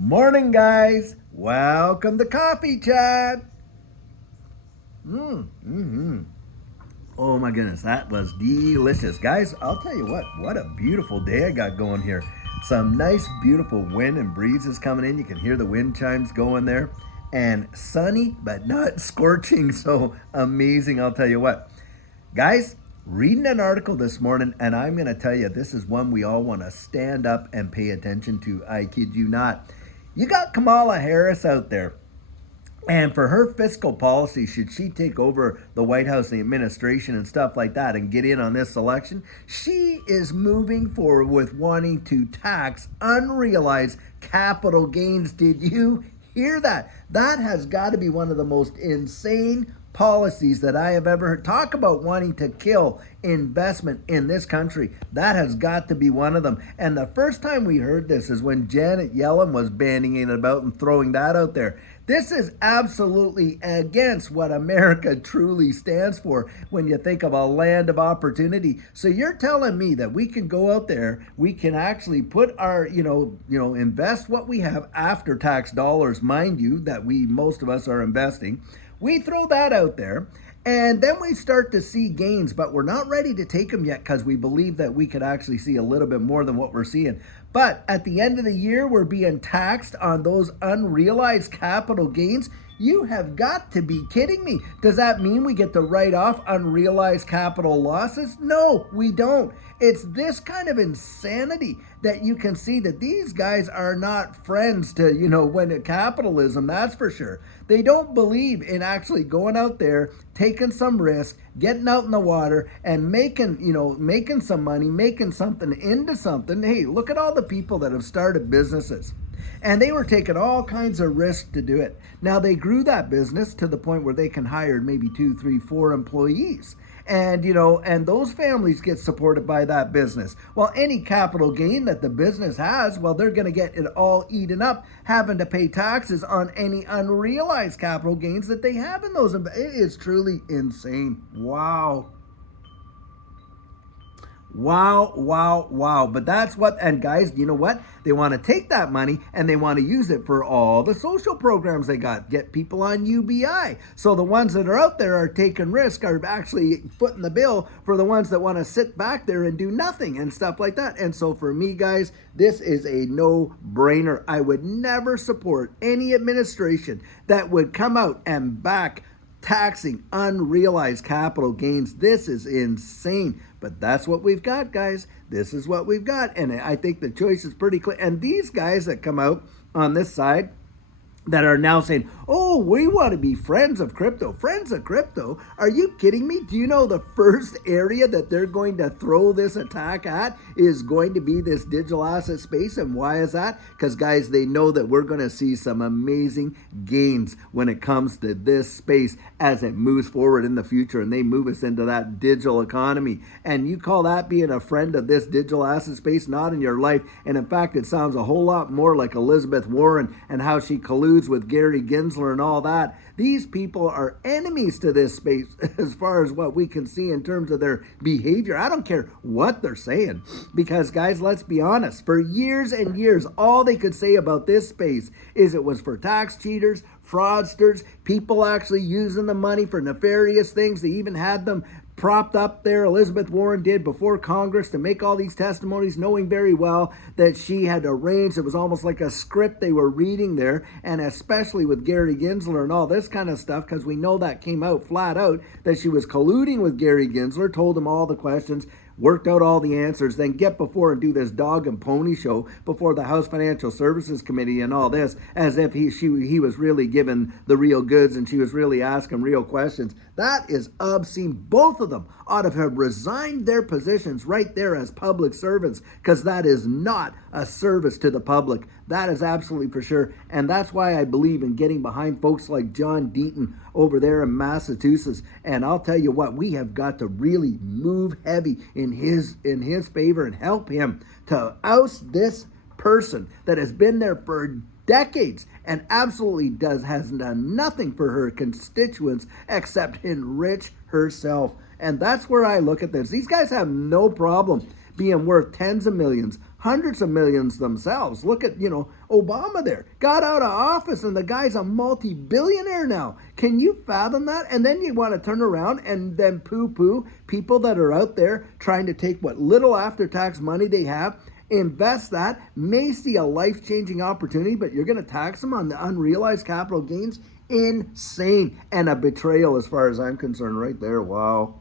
Morning, guys. Welcome to Coffee Chat. Oh my goodness, that was delicious. Guys, I'll tell you what a beautiful day I got going here. Some nice, beautiful wind and breezes coming in. You can hear the wind chimes going there. And sunny, but not scorching. So amazing, I'll tell you what. Guys, reading an article this morning, and I'm going to tell you, this is one we all want to stand up and pay attention to. I kid you not. You got Kamala Harris out there. And for her fiscal policy, should she take over the White House and the administration and stuff like that and get in on this election, she is moving forward with wanting to tax unrealized capital gains. Did you hear that? That has got to be one of the most insane policies that I have ever heard. Talk about wanting to kill investment in this country. That has got to be one of them. And the first time we heard this is when Janet Yellen was bandying it about and throwing that out there. This is absolutely against what America truly stands for when you think of a land of opportunity. So you're telling me that we can go out there, we can actually put our, invest what we have after tax dollars, mind you, that most of us are investing. We throw that out there, and then we start to see gains, but we're not ready to take them yet because we believe that we could actually see a little bit more than what we're seeing. But at the end of the year, we're being taxed on those unrealized capital gains. You have got to be kidding me. Does that mean we get to write off unrealized capital losses? No, we don't. It's this kind of insanity that you can see that these guys are not friends to, when it capitalism, that's for sure. They don't believe in actually going out there, taking some risk, getting out in the water and making some money, making something into something. Hey, look at all the people that have started businesses. And they were taking all kinds of risks to do it. Now they grew that business to the point where they can hire maybe 2, 3, 4 employees. And, and those families get supported by that business. Well, any capital gain that the business has, well, they're going to get it all eaten up, having to pay taxes on any unrealized capital gains that they have in those. It is truly insane. Wow. Wow, wow, wow. But that's what, and guys, you know what? They want to take that money and they want to use it for all the social programs they got. Get people on UBI. So the ones that are out there are taking risk, are actually footing the bill for the ones that want to sit back there and do nothing and stuff like that. And so for me, guys, this is a no-brainer. I would never support any administration that would come out and back taxing unrealized capital gains. This is insane. But that's what we've got, guys. This is what we've got. And I think the choice is pretty clear. And these guys that come out on this side that are now saying, oh, we want to be friends of crypto. Friends of crypto? Are you kidding me? Do you know the first area that they're going to throw this attack at is going to be this digital asset space? And why is that? Because, guys, they know that we're going to see some amazing gains when it comes to this space as it moves forward in the future and they move us into that digital economy. And you call that being a friend of this digital asset space? Not in your life. And in fact, it sounds a whole lot more like Elizabeth Warren and how she colludes with Gary Gensler and all that. These people are enemies to this space as far as what we can see in terms of their behavior. I don't care what they're saying because, guys, let's be honest. For years and years, all they could say about this space is it was for tax cheaters, fraudsters, people actually using the money for nefarious things. They even had them propped up there. Elizabeth Warren did before Congress to make all these testimonies, knowing very well that she had arranged. It was almost like a script they were reading there, and especially with Gary Gensler and all this kind of stuff, because we know that came out flat out that she was colluding with Gary Gensler, told him all the questions, worked out all the answers, then get before and do this dog and pony show before the House Financial Services Committee and all this, as if he was really given the real goods and she was really asking real questions. That is obscene. Both of them ought to have resigned their positions right there as public servants, because that is not a service to the public. That is absolutely for sure. And that's why I believe in getting behind folks like John Deaton over there in Massachusetts. And I'll tell you what, we have got to really move heavy in his favor and help him to oust this person that has been there for decades and absolutely has done nothing for her constituents except enrich herself. And that's where I look at this. These guys have no problem being worth tens of millions, hundreds of millions themselves. Look at, Obama there. Got out of office and the guy's a multi-billionaire now. Can you fathom that? And then you want to turn around and then poo-poo people that are out there trying to take what little after-tax money they have, invest that, may see a life-changing opportunity, but you're going to tax them on the unrealized capital gains? Insane. And a betrayal as far as I'm concerned right there. Wow.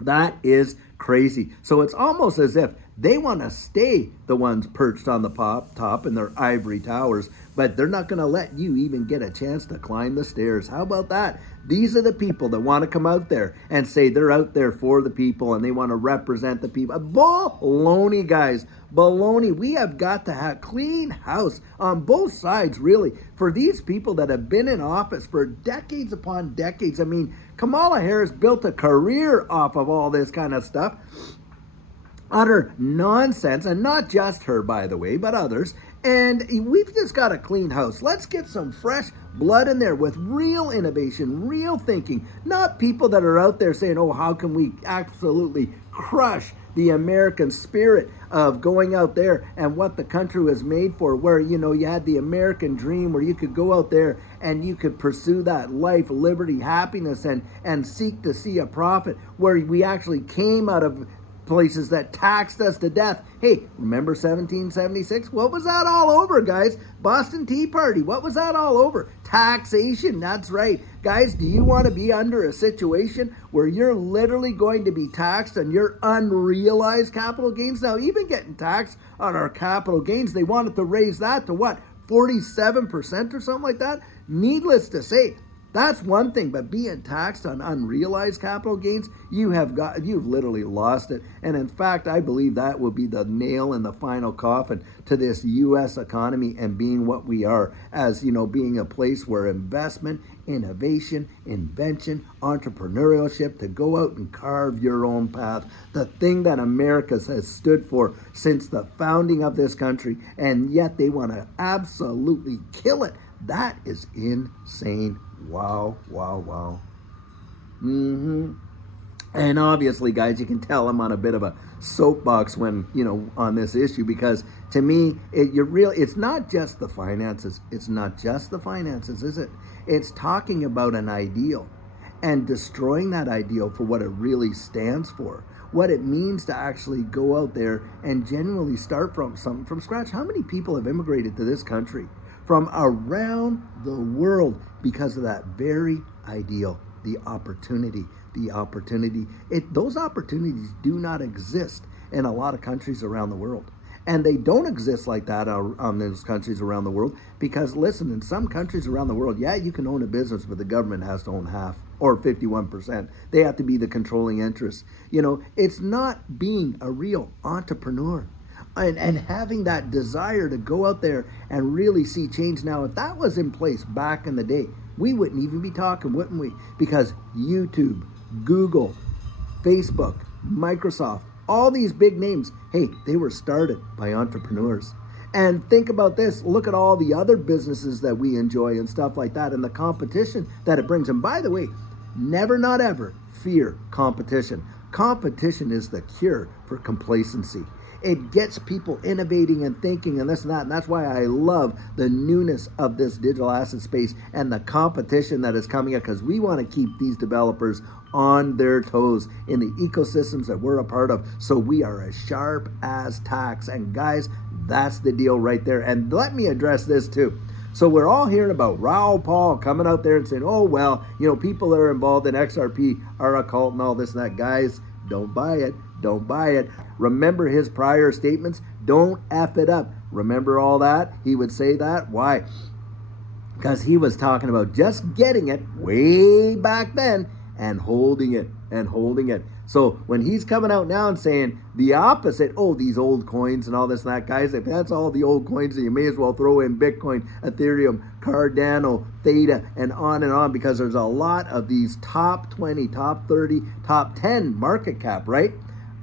That is crazy. So it's almost as if they want to stay the ones perched on the top in their ivory towers, but they're not going to let you even get a chance to climb the stairs. How about that? These are the people that want to come out there and say they're out there for the people and they want to represent the people. Baloney, guys. Baloney. We have got to have clean house on both sides, really, for these people that have been in office for decades upon decades. I mean, Kamala Harris built a career off of all this kind of stuff. Utter nonsense, and not just her, by the way, but others. And we've just got a clean house. Let's get some fresh blood in there with real innovation, real thinking, not people that are out there saying, oh, how can we absolutely crush the American spirit of going out there and what the country was made for, where, you had the American dream where you could go out there and you could pursue that life, liberty, happiness, and seek to see a profit, where we actually came out of places that taxed us to death. Hey, remember 1776? What was that all over, guys? Boston Tea Party. What was that all over? Taxation. That's right. Guys, do you want to be under a situation where you're literally going to be taxed on your unrealized capital gains? Now, even getting taxed on our capital gains, they wanted to raise that to what? 47% or something like that? Needless to say, that's one thing, but being taxed on unrealized capital gains, you've literally lost it. And in fact, I believe that will be the nail in the final coffin to this U.S. economy and being what we are, as, being a place where investment, innovation, invention, entrepreneurship, to go out and carve your own path, the thing that America has stood for since the founding of this country, and yet they want to absolutely kill it. That is insane. Wow. And obviously, guys, you can tell I'm on a bit of a soapbox when, on this issue, because to me, it's not just the finances. It's not just the finances, is it? It's talking about an ideal and destroying that ideal for what it really stands for, what it means to actually go out there and genuinely start from something from scratch. How many people have immigrated to this country from around the world because of that very ideal, the opportunity. Those opportunities do not exist in a lot of countries around the world. And they don't exist like that on those countries around the world because, listen, in some countries around the world, yeah, you can own a business, but the government has to own half or 51%. They have to be the controlling interest. It's not being a real entrepreneur. And having that desire to go out there and really see change. Now, if that was in place back in the day, we wouldn't even be talking, wouldn't we? Because YouTube, Google, Facebook, Microsoft, all these big names, hey, they were started by entrepreneurs. And think about this. Look at all the other businesses that we enjoy and stuff like that, and the competition that it brings. And by the way, never, not ever fear competition. Competition is the cure for complacency. It gets people innovating and thinking and this and that. And that's why I love the newness of this digital asset space and the competition that is coming up, because we want to keep these developers on their toes in the ecosystems that we're a part of. So we are as sharp as tacks. And guys, that's the deal right there. And let me address this too. So we're all hearing about Raoul Paul coming out there and saying, oh, well, people that are involved in XRP are a cult and all this and that. Guys, don't buy it. Don't buy it. Remember his prior statements? Don't F it up. Remember all that? He would say that. Why? Because he was talking about just getting it way back then and holding it. So when he's coming out now and saying the opposite, oh, these old coins and all this and that, guys, if that's all the old coins, then you may as well throw in Bitcoin, Ethereum, Cardano, Theta, and on, because there's a lot of these top 20, top 30, top 10 market cap, right,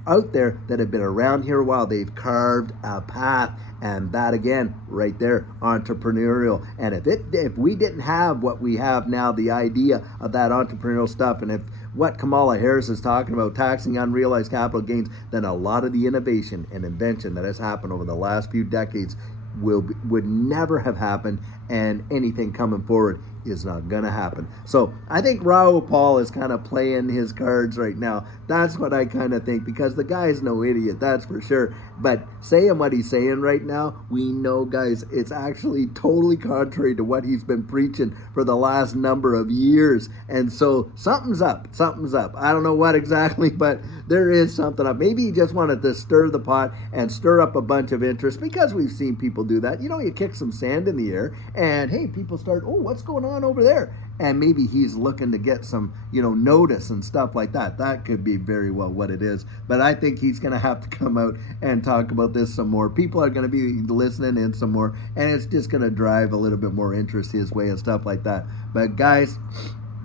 out there that have been around here a while. They've carved a path. And that again, right there, entrepreneurial. And if we didn't have what we have now, the idea of that entrepreneurial stuff, and if what Kamala Harris is talking about, taxing unrealized capital gains, then a lot of the innovation and invention that has happened over the last few decades would never have happened, and anything coming forward is not going to happen. So I think Raoul Paul is kind of playing his cards right now. That's what I kind of think, because the guy's no idiot, that's for sure. But saying what he's saying right now, we know, guys, it's actually totally contrary to what he's been preaching for the last number of years. And so something's up. Something's up. I don't know what exactly, but there is something up. Maybe he just wanted to stir the pot and stir up a bunch of interest, because we've seen people do that. You know, you kick some sand in the air and hey, people start, oh, what's going on over there? And maybe he's looking to get some, notice and stuff like that. That could be very well what it is. But I think he's going to have to come out and talk about this some more. People are going to be listening in some more, and it's just going to drive a little bit more interest his way and stuff like that. But guys,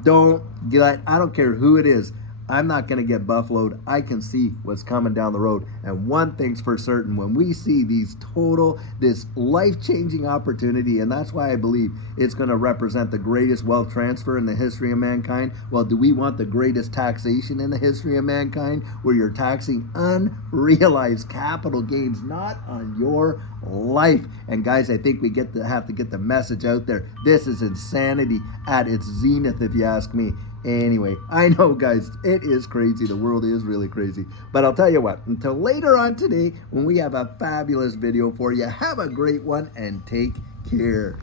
I don't care who it is. I'm not going to get buffaloed. I can see what's coming down the road. And one thing's for certain, when we see this life-changing opportunity, and that's why I believe it's going to represent the greatest wealth transfer in the history of mankind. Well, do we want the greatest taxation in the history of mankind, where you're taxing unrealized capital gains, not on your life? And guys, I think we have to get the message out there. This is insanity at its zenith, if you ask me. Anyway, I know, guys, it is crazy. The world is really crazy. But I'll tell you what, until later on today, when we have a fabulous video for you, have a great one and take care.